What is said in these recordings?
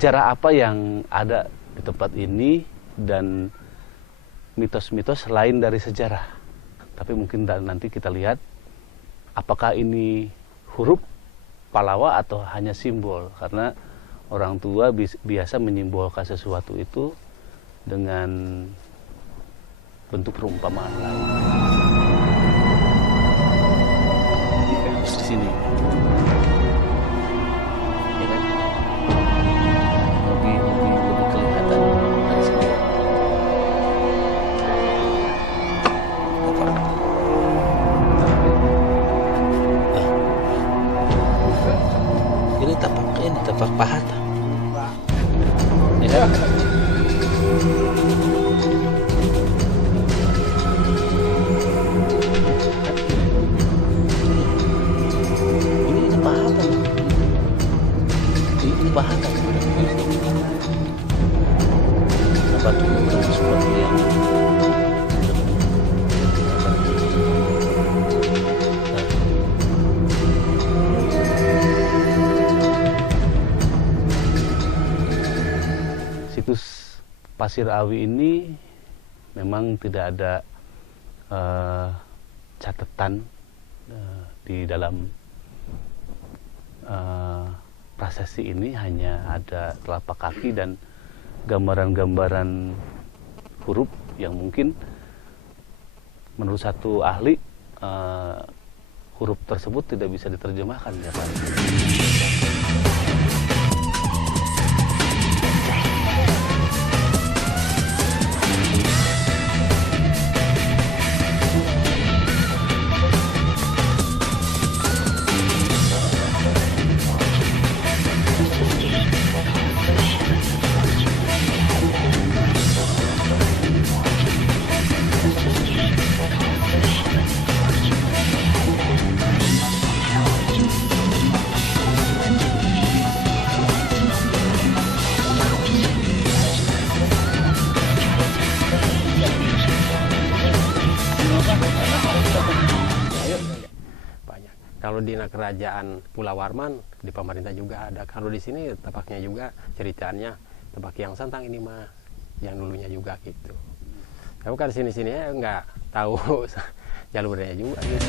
sejarah apa yang ada di tempat ini dan mitos-mitos lain dari sejarah. Tapi mungkin nanti kita lihat apakah ini huruf Pallawa atau hanya simbol, karena orang tua biasa menyimbolkan sesuatu itu dengan bentuk perumpamaan lain. Di sini. Ya kan? Lebih kelihatan dari sini. Ini tapak pahat. Ya. Ini pahat. Ini pahat. Batu sesuatu yang situs Pasir Awi ini memang tidak ada catatan di dalam prasasti ini, hanya ada telapak kaki dan gambaran-gambaran huruf yang mungkin menurut satu ahli huruf tersebut tidak bisa diterjemahkan ya Pak. Kalau di kerajaan Pulau Warman, di pemerintah juga ada. Kalau di sini tapaknya juga ceritanya tapak yang santang ini mah, yang dulunya juga gitu. Tapi kan sini-sini ya nggak tahu jalurnya juga gitu.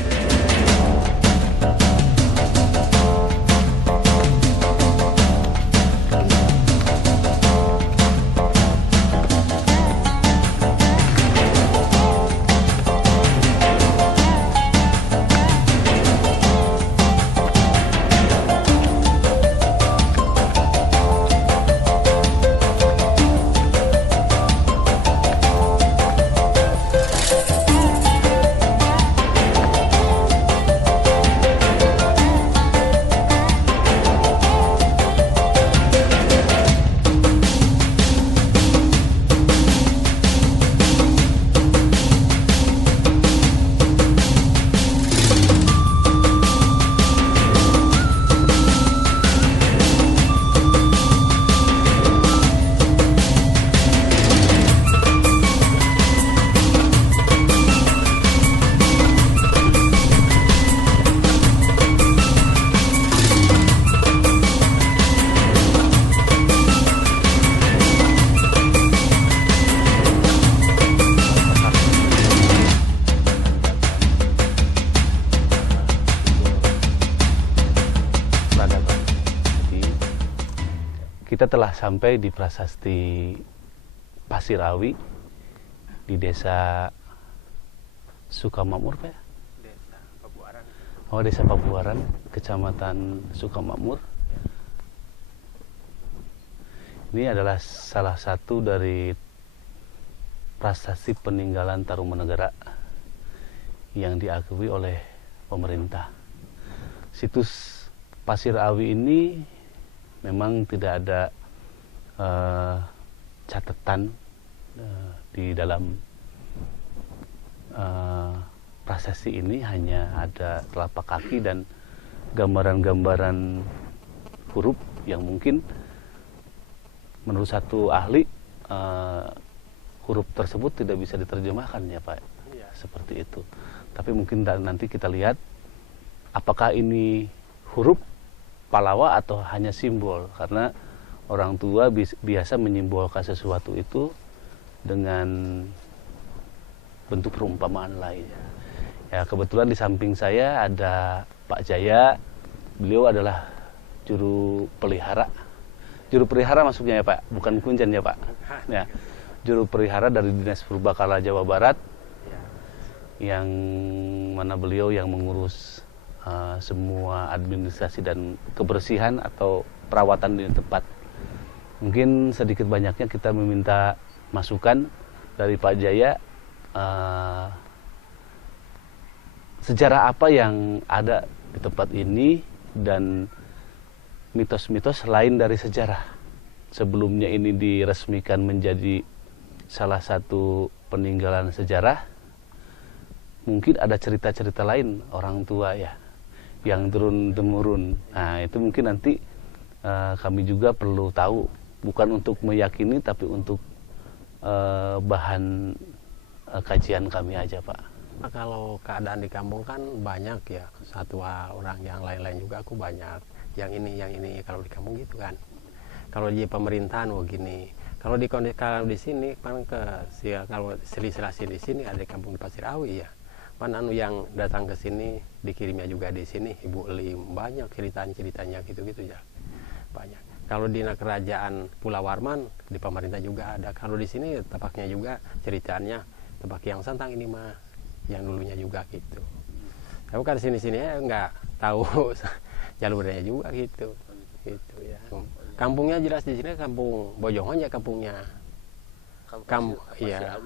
Kita telah sampai di prasasti Pasir Awi di desa Sukamakmur, Pak ya? Desa Pabuaran. Oh, desa Pabuaran, kecamatan Sukamakmur. Ini adalah salah satu dari prasasti peninggalan Tarumanegara yang diakui oleh pemerintah. Situs Pasir Awi ini memang tidak ada catatan di dalam prasasti ini, hanya ada telapak kaki dan gambaran-gambaran huruf yang mungkin menurut satu ahli huruf tersebut tidak bisa diterjemahkan ya Pak. Iya. Seperti itu. Tapi mungkin nanti kita lihat apakah ini huruf Pallawa atau hanya simbol, karena orang tua biasa menyimbolkan sesuatu itu dengan bentuk perumpamaan lain. Ya, kebetulan di samping saya ada Pak Jaya. Beliau adalah juru pelihara. Juru pelihara maksudnya ya Pak, bukan kunjan ya Pak. Ya, juru pelihara dari Dinas Purbakala Jawa Barat, yang mana beliau yang mengurus semua administrasi dan kebersihan atau perawatan di tempat. Mungkin sedikit banyaknya kita meminta masukan dari Pak Jaya, sejarah apa yang ada di tempat ini dan mitos-mitos lain dari sejarah. Sebelumnya ini diresmikan menjadi salah satu peninggalan sejarah. Mungkin ada cerita-cerita lain orang tua ya, yang turun-temurun. Nah, itu mungkin nanti kami juga perlu tahu, bukan untuk meyakini, tapi untuk bahan kajian kami aja Pak. Kalau keadaan di kampung kan banyak ya, satwa, orang yang lain-lain juga aku banyak. Yang ini kalau di kampung gitu kan. Kalau di pemerintahan begini. Kalau di sini kan kalau silsilasi di sini ada di kampung di Pasir Awi ya. Pan yang datang ke sini dikirimnya juga di sini Ibu Lim, banyak ceritanya gitu-gitu ya. Banyak. Kalau di kerajaan Pulau Warman di pemerintah juga ada. Kalau di sini tapaknya juga ceritanya tapak yang santang ini mah yang dulunya juga gitu. Tapi kan sini-sini ya nggak tahu jalurnya juga gitu. Gitu ya. Kampungnya jelas di sini kampung Bojongan ya kampungnya. Iya.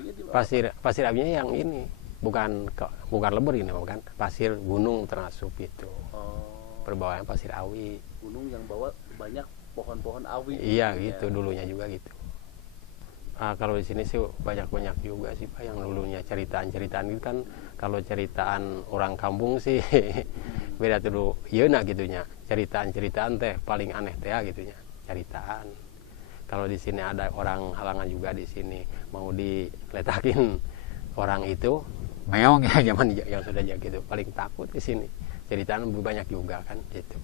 Pasir Awinya yang ini bukan lebur ini bukan pasir gunung termasuk itu. Perbawaan Pasir Awi. Gunung yang bawa banyak pohon-pohon awi. Iya gitu dulunya juga gitu. Kalau di sini sih banyak juga sih Pak yang dulunya ceritaan itu kan. Kalau ceritaan orang kampung sih beda dulu yeuna gitunya. Ceritaan teh paling aneh teh gitunya. Ceritaan. Kalau di sini ada orang halangan juga di sini mau diletakin orang itu meong ya zaman yang sudah gitu paling takut di sini. Ceritaan lebih banyak juga kan gitu.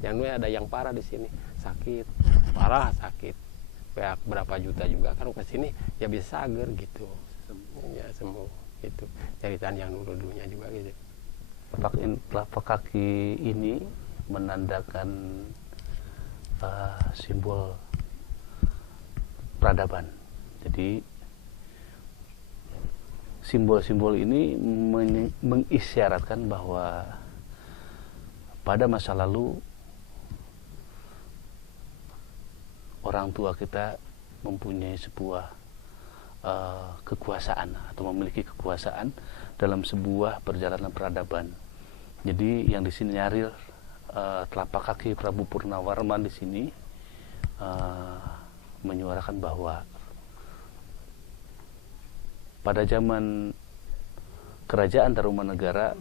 Yang dulu ada yang parah di sini sakit parah sakit. Berapa juta juga kan ke sini ya bisa agar gitu ya sembuh itu ceritaan yang dulunya juga gitu. Telapak kaki ini menandakan simbol peradaban. Jadi simbol-simbol ini mengisyaratkan bahwa pada masa lalu orang tua kita mempunyai sebuah kekuasaan atau memiliki kekuasaan dalam sebuah perjalanan peradaban. Jadi yang disinyalir telapak kaki Prabu Purnawarman di sini menyuarakan bahwa pada zaman kerajaan Tarumanegara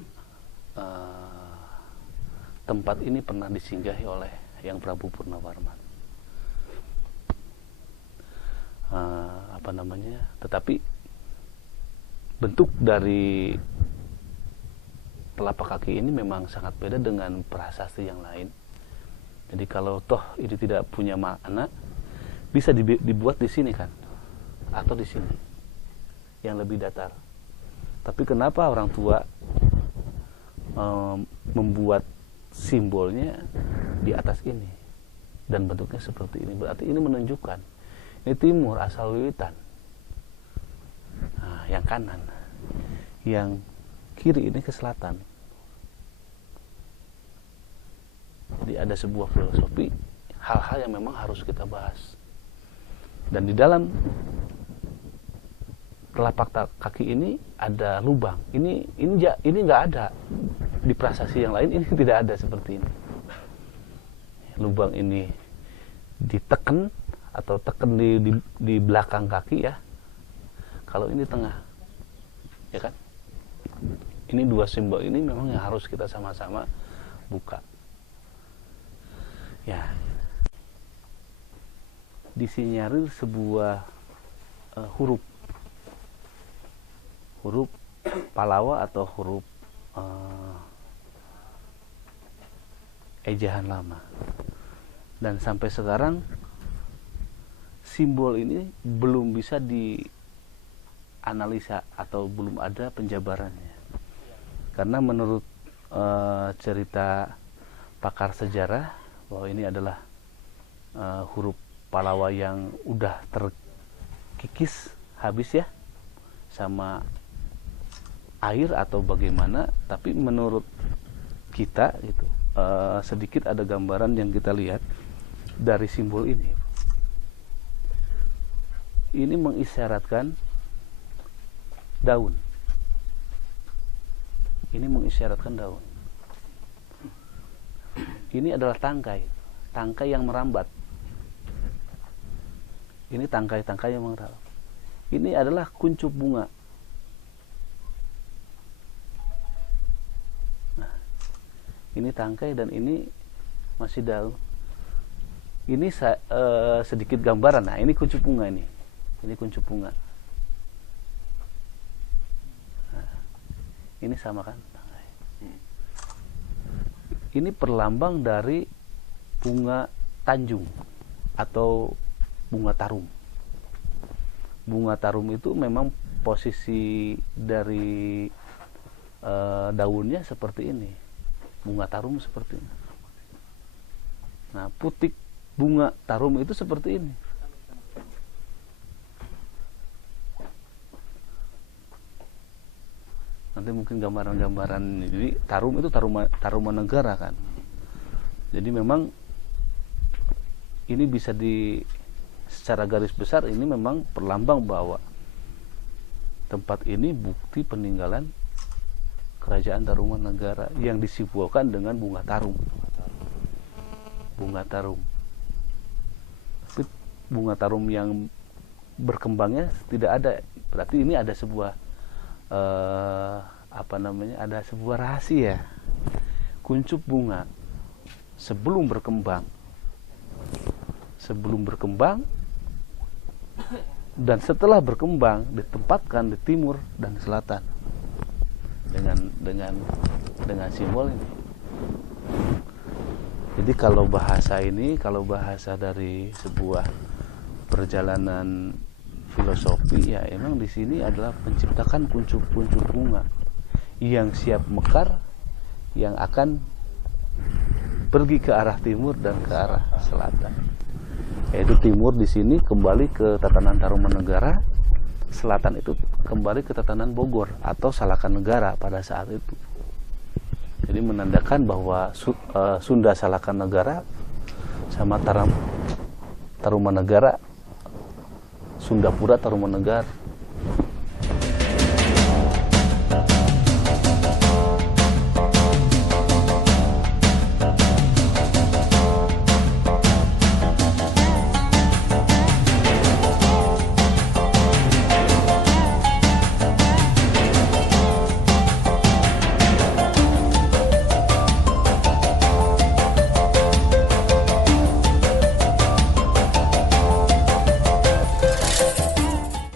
tempat ini pernah disinggahi oleh yang Prabu Purnawarman. Tetapi bentuk dari telapak kaki ini memang sangat beda dengan prasasti yang lain. Jadi kalau toh ini tidak punya makna, bisa dibuat di sini kan, atau di sini yang lebih datar. Tapi kenapa orang tua membuat simbolnya di atas ini dan bentuknya seperti ini? Berarti ini menunjukkan ini timur asal Wiwitan. Nah, yang kanan, yang kiri ini ke selatan. Jadi ada sebuah filosofi, hal-hal yang memang harus kita bahas. Dan di dalam telapak kaki ini ada lubang. Ini nggak ada di prasasti yang lain. Ini tidak ada seperti ini. Lubang ini diteken atau teken di belakang kaki ya. Kalau ini tengah, ya kan? Ini dua simbol ini memang yang harus kita sama-sama buka. Ya, disinyalir sebuah huruf Palawa atau huruf ejahan lama. Dan sampai sekarang simbol ini belum bisa dianalisa atau belum ada penjabarannya. Karena menurut cerita pakar sejarah bahwa ini adalah huruf Palawa yang udah terkikis habis ya sama air atau bagaimana, tapi menurut kita gitu sedikit ada gambaran yang kita lihat dari simbol ini. Ini mengisyaratkan daun. Ini mengisyaratkan daun. Ini adalah tangkai, tangkai yang merambat. Ini tangkai-tangkai yang merambat. Ini adalah kuncup bunga. Nah, ini tangkai dan ini masih daun. Ini sedikit gambaran. Nah, ini kuncup bunga ini. Ini kuncup bunga. Nah, ini sama kan? Ini perlambang dari bunga tanjung atau bunga tarum. Bunga tarum itu memang posisi dari daunnya seperti ini. Bunga tarum seperti ini. Nah, putik bunga tarum itu seperti ini. Nanti mungkin gambaran-gambaran. Jadi tarum itu tarumanegara kan. Jadi memang ini bisa secara garis besar ini memang perlambang bahwa tempat ini bukti peninggalan kerajaan Tarumanegara yang disimbolkan dengan bunga tarum. Bunga tarum. Tapi bunga tarum yang berkembangnya tidak ada. Berarti ini ada sebuah ada sebuah rahasia. Kuncup bunga sebelum berkembang dan setelah berkembang ditempatkan di timur dan selatan dengan simbol ini. Jadi kalau bahasa dari sebuah perjalanan filosofi ya emang di sini adalah menciptakan kuncup-kuncup bunga yang siap mekar, yang akan pergi ke arah timur dan ke arah selatan. Yaitu timur di sini kembali ke tatanan Tarumanegara, selatan itu kembali ke tatanan Bogor atau Salakanegara pada saat itu. Jadi menandakan bahwa Sunda Salakanegara sama Tarumanegara, Sundapura Tarumanegara